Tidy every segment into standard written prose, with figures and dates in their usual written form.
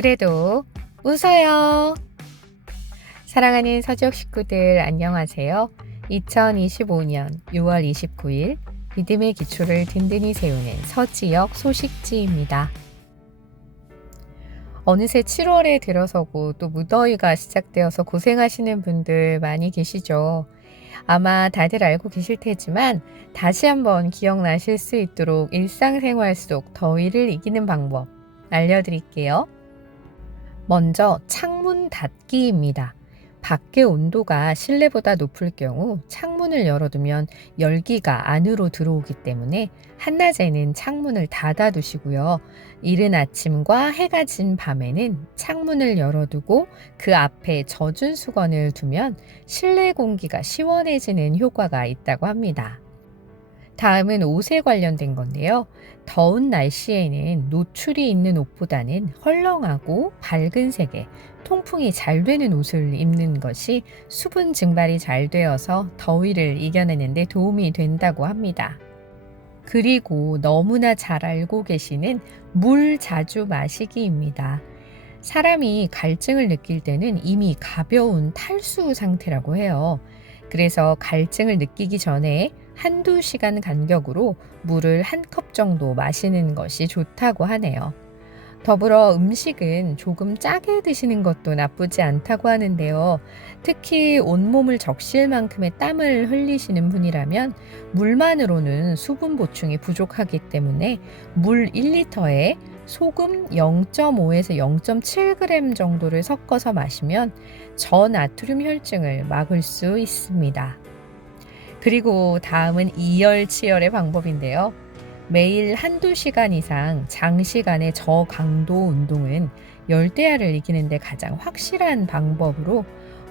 그래도 웃어요. 사랑하는 서지역 식구들 안녕하세요. 2025년 6월 29일 믿음의 기초를 든든히 세우는 서지역 소식지입니다. 어느새 7월에 들어서고 또 무더위가 시작되어서 고생하시는 분들 많이 계시죠. 아마 다들 알고 계실 테지만 다시 한번 기억나실 수 있도록 일상생활 속 더위를 이기는 방법 알려드릴게요. 먼저 창문 닫기입니다. 밖의 온도가 실내보다 높을 경우 창문을 열어두면 열기가 안으로 들어오기 때문에 한낮에는 창문을 닫아두시고요. 이른 아침과 해가 진 밤에는 창문을 열어두고 그 앞에 젖은 수건을 두면 실내 공기가 시원해지는 효과가 있다고 합니다. 다음은 옷에 관련된 건데요. 더운 날씨에는 노출이 있는 옷보다는 헐렁하고 밝은 색의 통풍이 잘 되는 옷을 입는 것이 수분 증발이 잘 되어서 더위를 이겨내는 데 도움이 된다고 합니다. 그리고 너무나 잘 알고 계시는 물 자주 마시기입니다. 사람이 갈증을 느낄 때는 이미 가벼운 탈수 상태라고 해요. 그래서 갈증을 느끼기 전에 한두 시간 간격으로 물을 한 컵 정도 마시는 것이 좋다고 하네요. 더불어 음식은 조금 짜게 드시는 것도 나쁘지 않다고 하는데요. 특히 온몸을 적실 만큼의 땀을 흘리시는 분이라면 물만으로는 수분 보충이 부족하기 때문에 물 1리터에 소금 0.5에서 0.7g 정도를 섞어서 마시면 저나트륨 혈증을 막을 수 있습니다. 그리고 다음은 이열치열의 방법인데요. 매일 한두 시간 이상 장시간의 저강도 운동은 열대야를 이기는 데 가장 확실한 방법으로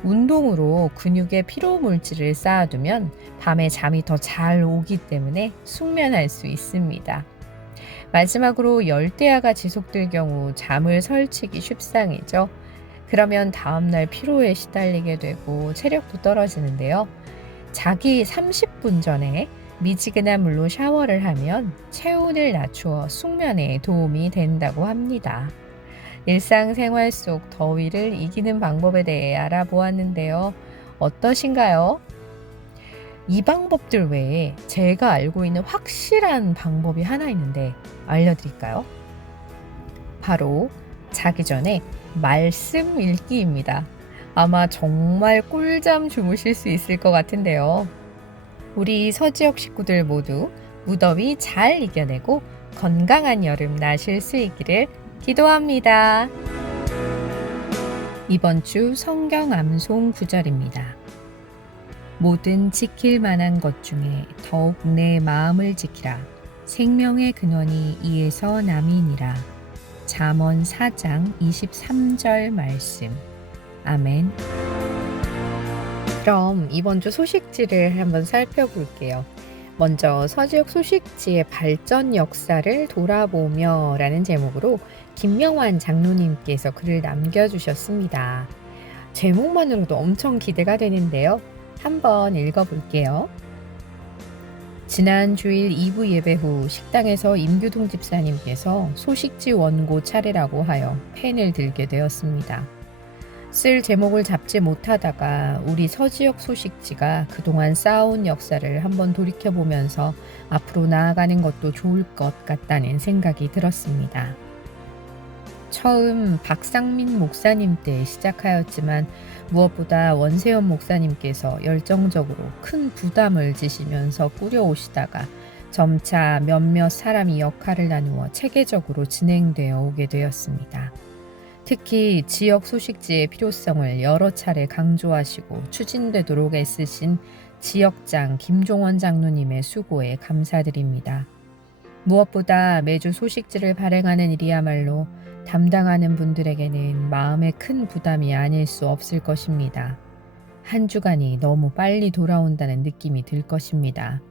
운동으로 근육에 피로 물질을 쌓아두면 밤에 잠이 더 잘 오기 때문에 숙면할 수 있습니다. 마지막으로 열대야가 지속될 경우 잠을 설치기 쉽상이죠. 그러면 다음날 피로에 시달리게 되고 체력도 떨어지는데요. 자기 30분 전에 미지근한 물로 샤워를 하면 체온을 낮추어 숙면에 도움이 된다고 합니다. 일상생활 속 더위를 이기는 방법에 대해 알아보았는데요. 어떠신가요? 이 방법들 외에 제가 알고 있는 확실한 방법이 하나 있는데 알려드릴까요? 바로 자기 전에 말씀 읽기입니다. 아마 정말 꿀잠 주무실 수 있을 것 같은데요. 우리 서지역 식구들 모두 무더위 잘 이겨내고 건강한 여름 나실 수 있기를 기도합니다. 이번 주 성경 암송 구절입니다. 모든 지킬 만한 것 중에 더욱 내 마음을 지키라. 생명의 근원이 이에서 남이니라. 잠언 4장 23절 말씀. 아멘. 그럼 이번 주 소식지를 한번 살펴볼게요. 먼저 서지역 소식지의 발전 역사를 돌아보며 라는 제목으로 김명환 장로님께서 글을 남겨주셨습니다. 제목만으로도 엄청 기대가 되는데요. 한번 읽어볼게요. 지난 주일 2부 예배 후 식당에서 임규동 집사님께서 소식지 원고 차례라고 하여 펜을 들게 되었습니다. 쓸 제목을 잡지 못하다가 우리 서지역 소식지가 그동안 쌓아온 역사를 한번 돌이켜보면서 앞으로 나아가는 것도 좋을 것 같다는 생각이 들었습니다. 처음 박상민 목사님 때 시작하였지만 무엇보다 원세현 목사님께서 열정적으로 큰 부담을 지시면서 꾸려오시다가 점차 몇몇 사람이 역할을 나누어 체계적으로 진행되어 오게 되었습니다. 특히 지역 소식지의 필요성을 여러 차례 강조하시고 추진되도록 애쓰신 지역장 김종원 장로님의 수고에 감사드립니다. 무엇보다 매주 소식지를 발행하는 일이야말로 담당하는 분들에게는 마음의 큰 부담이 아닐 수 없을 것입니다. 한 주간이 너무 빨리 돌아온다는 느낌이 들 것입니다.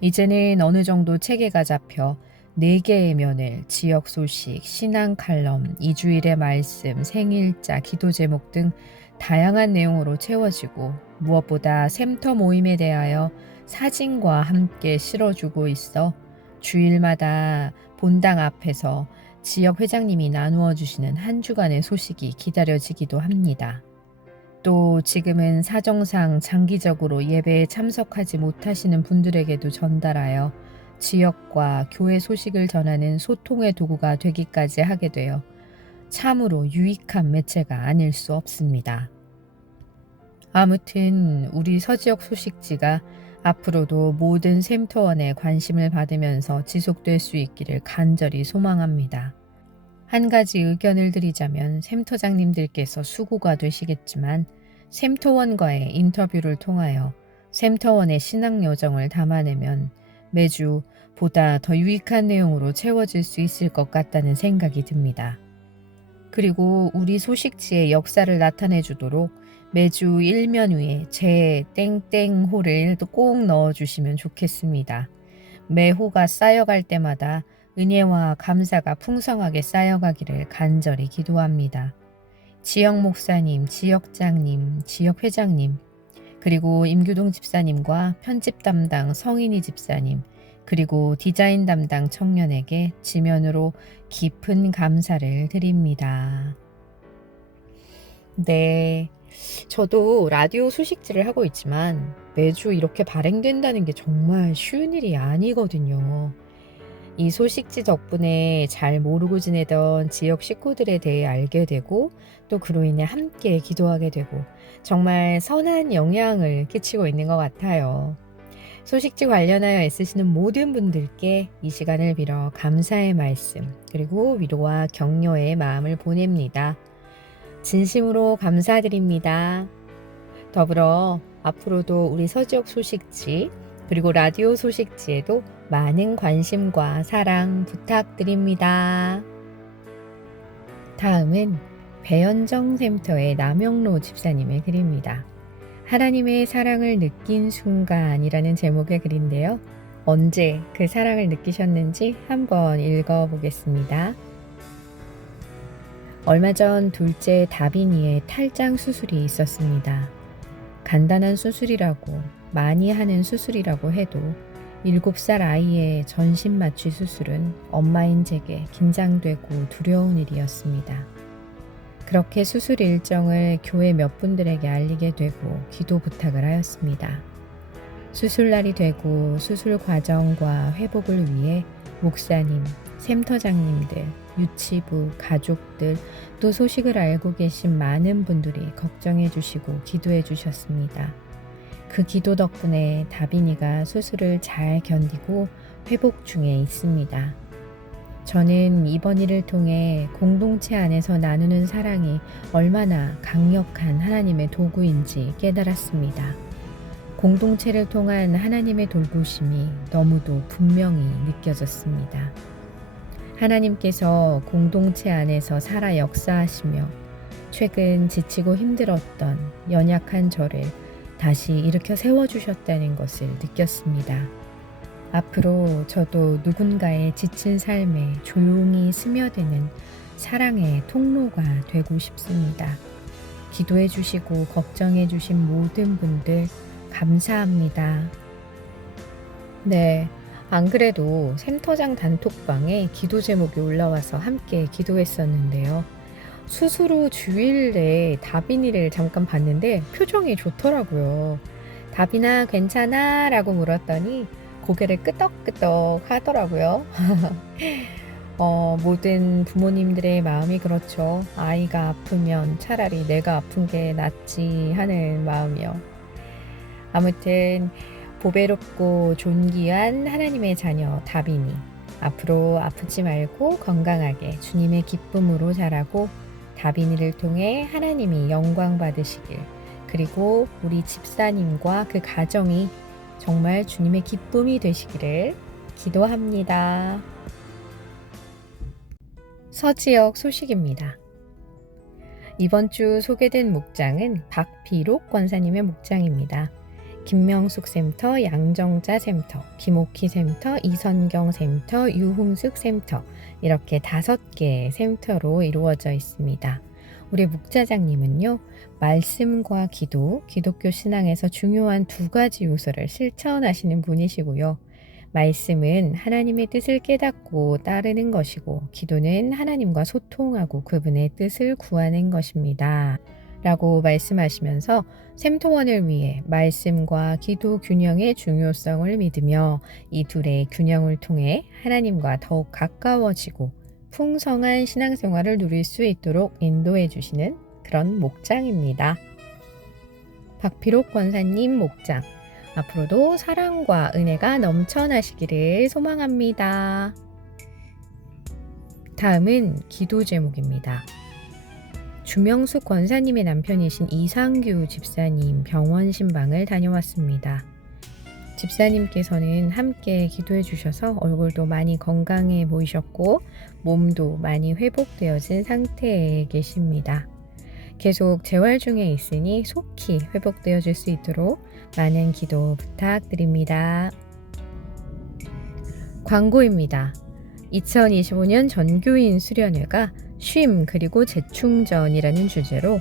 이제는 어느 정도 체계가 잡혀 4개의 면을 지역 소식, 신앙 칼럼, 2주일의 말씀, 생일자, 기도 제목 등 다양한 내용으로 채워지고 무엇보다 샘터 모임에 대하여 사진과 함께 실어주고 있어 주일마다 본당 앞에서 지역 회장님이 나누어 주시는 한 주간의 소식이 기다려지기도 합니다. 또 지금은 사정상 장기적으로 예배에 참석하지 못하시는 분들에게도 전달하여 지역과 교회 소식을 전하는 소통의 도구가 되기까지 하게 되어 참으로 유익한 매체가 아닐 수 없습니다. 아무튼 우리 서지역 소식지가 앞으로도 모든 샘터원의 관심을 받으면서 지속될 수 있기를 간절히 소망합니다. 한 가지 의견을 드리자면 샘터장님들께서 수고가 되시겠지만 샘터원과의 인터뷰를 통하여 샘터원의 신앙 여정을 담아내면 매주 보다 더 유익한 내용으로 채워질 수 있을 것 같다는 생각이 듭니다. 그리고 우리 소식지의 역사를 나타내 주도록 매주 일면 위에 제 땡땡호를 꼭 넣어주시면 좋겠습니다. 매 호가 쌓여갈 때마다 은혜와 감사가 풍성하게 쌓여가기를 간절히 기도합니다. 지역 목사님, 지역장님, 지역회장님, 그리고 임규동 집사님과 편집 담당 성인이 집사님, 그리고 디자인 담당 청년에게 지면으로 깊은 감사를 드립니다. 네, 저도 라디오 소식지를 하고 있지만 매주 이렇게 발행된다는 게 정말 쉬운 일이 아니거든요. 이 소식지 덕분에 잘 모르고 지내던 지역 식구들에 대해 알게 되고 또 그로 인해 함께 기도하게 되고 정말 선한 영향을 끼치고 있는 것 같아요. 소식지 관련하여 애쓰시는 모든 분들께 이 시간을 빌어 감사의 말씀 그리고 위로와 격려의 마음을 보냅니다. 진심으로 감사드립니다. 더불어 앞으로도 우리 서지역 소식지 그리고 라디오 소식지에도 많은 관심과 사랑 부탁드립니다. 다음은 배현정 샘터의 남영로 집사님의 글입니다. 하나님의 사랑을 느낀 순간이라는 제목의 글인데요. 언제 그 사랑을 느끼셨는지 한번 읽어보겠습니다. 얼마 전 둘째 다빈이의 탈장 수술이 있었습니다. 간단한 수술이라고 많이 하는 수술이라고 해도 7살 아이의 전신 마취 수술은 엄마인 제게 긴장되고 두려운 일이었습니다. 그렇게 수술 일정을 교회 몇 분들에게 알리게 되고 기도 부탁을 하였습니다. 수술날이 되고 수술 과정과 회복을 위해 목사님, 샘터장님들, 유치부, 가족들, 또 소식을 알고 계신 많은 분들이 걱정해 주시고 기도해 주셨습니다. 그 기도 덕분에 다빈이가 수술을 잘 견디고 회복 중에 있습니다. 저는 이번 일을 통해 공동체 안에서 나누는 사랑이 얼마나 강력한 하나님의 도구인지 깨달았습니다. 공동체를 통한 하나님의 돌보심이 너무도 분명히 느껴졌습니다. 하나님께서 공동체 안에서 살아 역사하시며 최근 지치고 힘들었던 연약한 저를 다시 일으켜 세워주셨다는 것을 느꼈습니다. 앞으로 저도 누군가의 지친 삶에 조용히 스며드는 사랑의 통로가 되고 싶습니다. 기도해 주시고 걱정해 주신 모든 분들 감사합니다. 네, 안 그래도 샘터장 단톡방에 기도 제목이 올라와서 함께 기도했었는데요. 수술 후 주일 내에 다빈이를 잠깐 봤는데 표정이 좋더라고요. 다빈아 괜찮아? 라고 물었더니 고개를 끄덕끄덕 하더라고요. 모든 부모님들의 마음이 그렇죠. 아이가 아프면 차라리 내가 아픈 게 낫지 하는 마음이요. 아무튼 보배롭고 존귀한 하나님의 자녀 다빈이 앞으로 아프지 말고 건강하게 주님의 기쁨으로 자라고 다빈이를 통해 하나님이 영광 받으시길 그리고 우리 집사님과 그 가정이 정말 주님의 기쁨이 되시기를 기도합니다. 서지역 소식입니다. 이번 주 소개된 목장은 박비록 권사님의 목장입니다. 김명숙 샘터, 양정자 샘터, 김옥희 샘터, 이선경 샘터, 유흥숙 샘터 이렇게 5개의 샘터로 이루어져 있습니다. 우리 목자장님은요. 말씀과 기도, 기독교 신앙에서 중요한 2가지 요소를 실천하시는 분이시고요. 말씀은 하나님의 뜻을 깨닫고 따르는 것이고, 기도는 하나님과 소통하고 그분의 뜻을 구하는 것입니다. 라고 말씀하시면서 샘토원을 위해 말씀과 기도 균형의 중요성을 믿으며 이 둘의 균형을 통해 하나님과 더욱 가까워지고 풍성한 신앙생활을 누릴 수 있도록 인도해 주시는 그런 목장입니다. 박필옥 권사님 목장, 앞으로도 사랑과 은혜가 넘쳐나시기를 소망합니다. 다음은 기도 제목입니다. 주명숙 권사님의 남편이신 이상규 집사님 병원 신방을 다녀왔습니다. 집사님께서는 함께 기도해 주셔서 얼굴도 많이 건강해 보이셨고 몸도 많이 회복되어진 상태에 계십니다. 계속 재활 중에 있으니 속히 회복되어질 수 있도록 많은 기도 부탁드립니다. 광고입니다. 2025년 전교인 수련회가 쉼 그리고 재충전이라는 주제로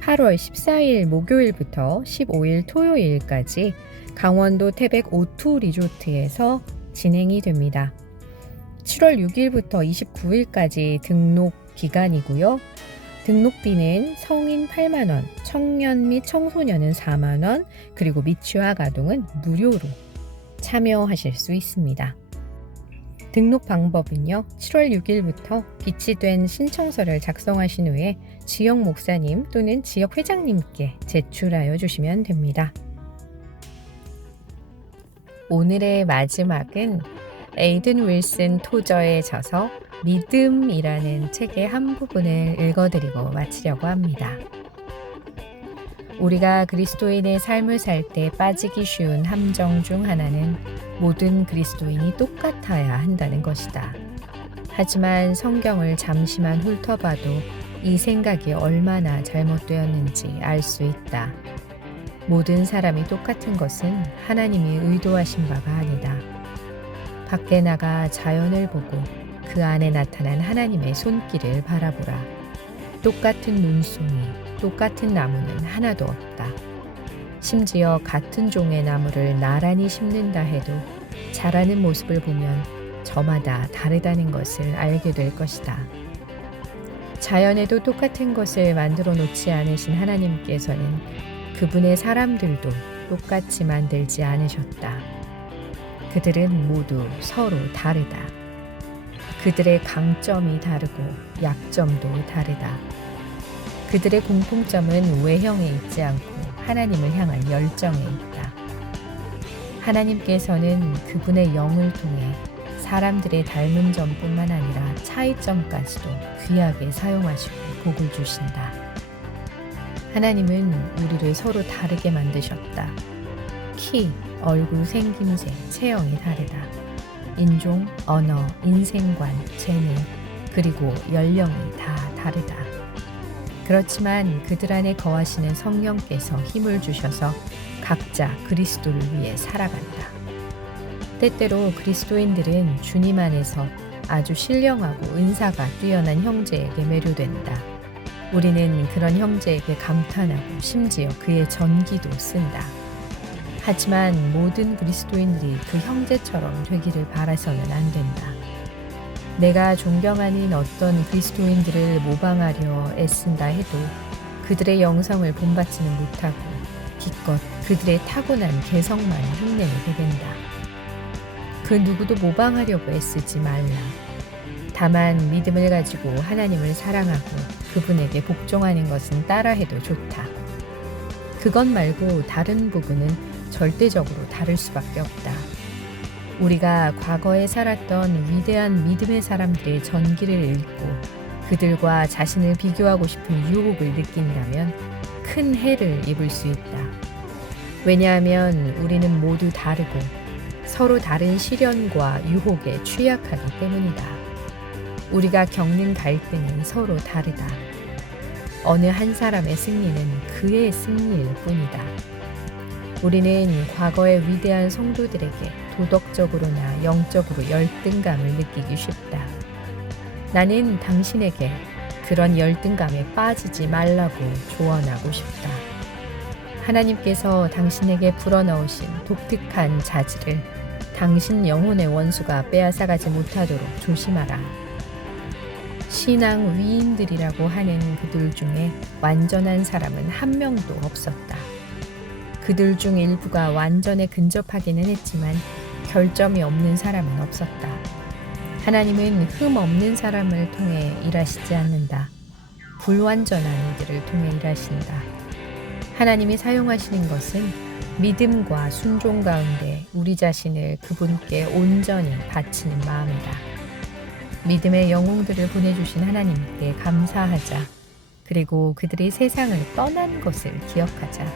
8월 14일 목요일부터 15일 토요일까지 강원도 태백 오투 리조트에서 진행이 됩니다. 7월 6일부터 29일까지 등록 기간이고요. 등록비는 성인 8만원, 청년 및 청소년은 4만원, 그리고 미취학 아동은 무료로 참여하실 수 있습니다. 등록 방법은요. 7월 6일부터 비치된 신청서를 작성하신 후에 지역 목사님 또는 지역 회장님께 제출하여 주시면 됩니다. 오늘의 마지막은 에이든 윌슨 토저의 저서 믿음이라는 책의 한 부분을 읽어드리고 마치려고 합니다. 우리가 그리스도인의 삶을 살 때 빠지기 쉬운 함정 중 하나는 모든 그리스도인이 똑같아야 한다는 것이다. 하지만 성경을 잠시만 훑어봐도 이 생각이 얼마나 잘못되었는지 알 수 있다. 모든 사람이 똑같은 것은 하나님이 의도하신 바가 아니다. 밖에 나가 자연을 보고 그 안에 나타난 하나님의 손길을 바라보라. 똑같은 눈송이, 똑같은 나무는 하나도 없다. 심지어 같은 종의 나무를 나란히 심는다 해도 자라는 모습을 보면 저마다 다르다는 것을 알게 될 것이다. 자연에도 똑같은 것을 만들어 놓지 않으신 하나님께서는 그분의 사람들도 똑같이 만들지 않으셨다. 그들은 모두 서로 다르다. 그들의 강점이 다르고 약점도 다르다. 그들의 공통점은 외형에 있지 않고 하나님을 향한 열정에 있다. 하나님께서는 그분의 영을 통해 사람들의 닮은 점뿐만 아니라 차이점까지도 귀하게 사용하시고 복을 주신다. 하나님은 우리를 서로 다르게 만드셨다. 키, 얼굴 생김새, 체형이 다르다. 인종, 언어, 인생관, 재능, 그리고 연령이 다 다르다. 그렇지만 그들 안에 거하시는 성령께서 힘을 주셔서 각자 그리스도를 위해 살아간다. 때때로 그리스도인들은 주님 안에서 아주 신령하고 은사가 뛰어난 형제에게 매료된다. 우리는 그런 형제에게 감탄하고 심지어 그의 전기도 쓴다. 하지만 모든 그리스도인들이 그 형제처럼 되기를 바라서는 안 된다. 내가 존경하는 어떤 그리스도인들을 모방하려 애쓴다 해도 그들의 영성을 본받지는 못하고 기껏 그들의 타고난 개성만 흉내내게 된다. 그 누구도 모방하려고 애쓰지 말라. 다만 믿음을 가지고 하나님을 사랑하고 그분에게 복종하는 것은 따라해도 좋다. 그것 말고 다른 부분은 절대적으로 다를 수밖에 없다. 우리가 과거에 살았던 위대한 믿음의 사람들의 전기를 읽고 그들과 자신을 비교하고 싶은 유혹을 느낀다면 큰 해를 입을 수 있다. 왜냐하면 우리는 모두 다르고 서로 다른 시련과 유혹에 취약하기 때문이다. 우리가 겪는 갈등은 서로 다르다. 어느 한 사람의 승리는 그의 승리일 뿐이다. 우리는 과거의 위대한 성도들에게 도덕적으로나 영적으로 열등감을 느끼기 쉽다. 나는 당신에게 그런 열등감에 빠지지 말라고 조언하고 싶다. 하나님께서 당신에게 불어넣으신 독특한 자질을 당신 영혼의 원수가 빼앗아가지 못하도록 조심하라. 신앙 위인들이라고 하는 그들 중에 완전한 사람은 한 명도 없었다. 그들 중 일부가 완전에 근접하기는 했지만 결점이 없는 사람은 없었다. 하나님은 흠 없는 사람을 통해 일하시지 않는다. 불완전한 이들을 통해 일하신다. 하나님이 사용하시는 것은 믿음과 순종 가운데 우리 자신을 그분께 온전히 바치는 마음이다. 믿음의 영웅들을 보내주신 하나님께 감사하자. 그리고 그들이 세상을 떠난 것을 기억하자.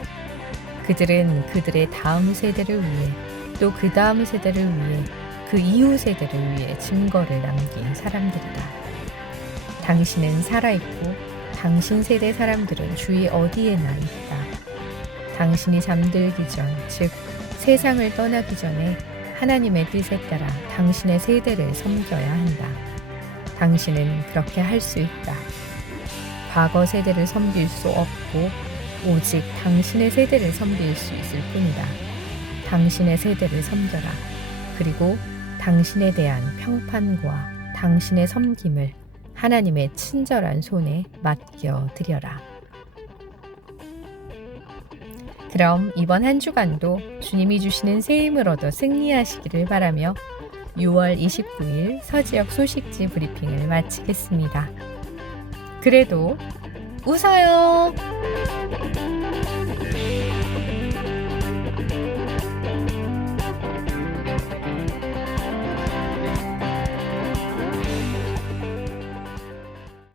그들은 그들의 다음 세대를 위해 또 그 다음 세대를 위해 그 이후 세대를 위해 증거를 남긴 사람들이다. 당신은 살아있고 당신 세대 사람들은 주위 어디에나 있다. 당신이 잠들기 전, 즉 세상을 떠나기 전에 하나님의 뜻에 따라 당신의 세대를 섬겨야 한다. 당신은 그렇게 할 수 있다. 과거 세대를 섬길 수 없고 오직 당신의 세대를 섬길 수 있을 뿐이다. 당신의 세대를 섬겨라. 그리고 당신에 대한 평판과 당신의 섬김을 하나님의 친절한 손에 맡겨드려라. 그럼 이번 한 주간도 주님이 주시는 새 힘을 얻어 승리하시기를 바라며 6월 29일 서지역 소식지 브리핑을 마치겠습니다. 그래도 웃어요!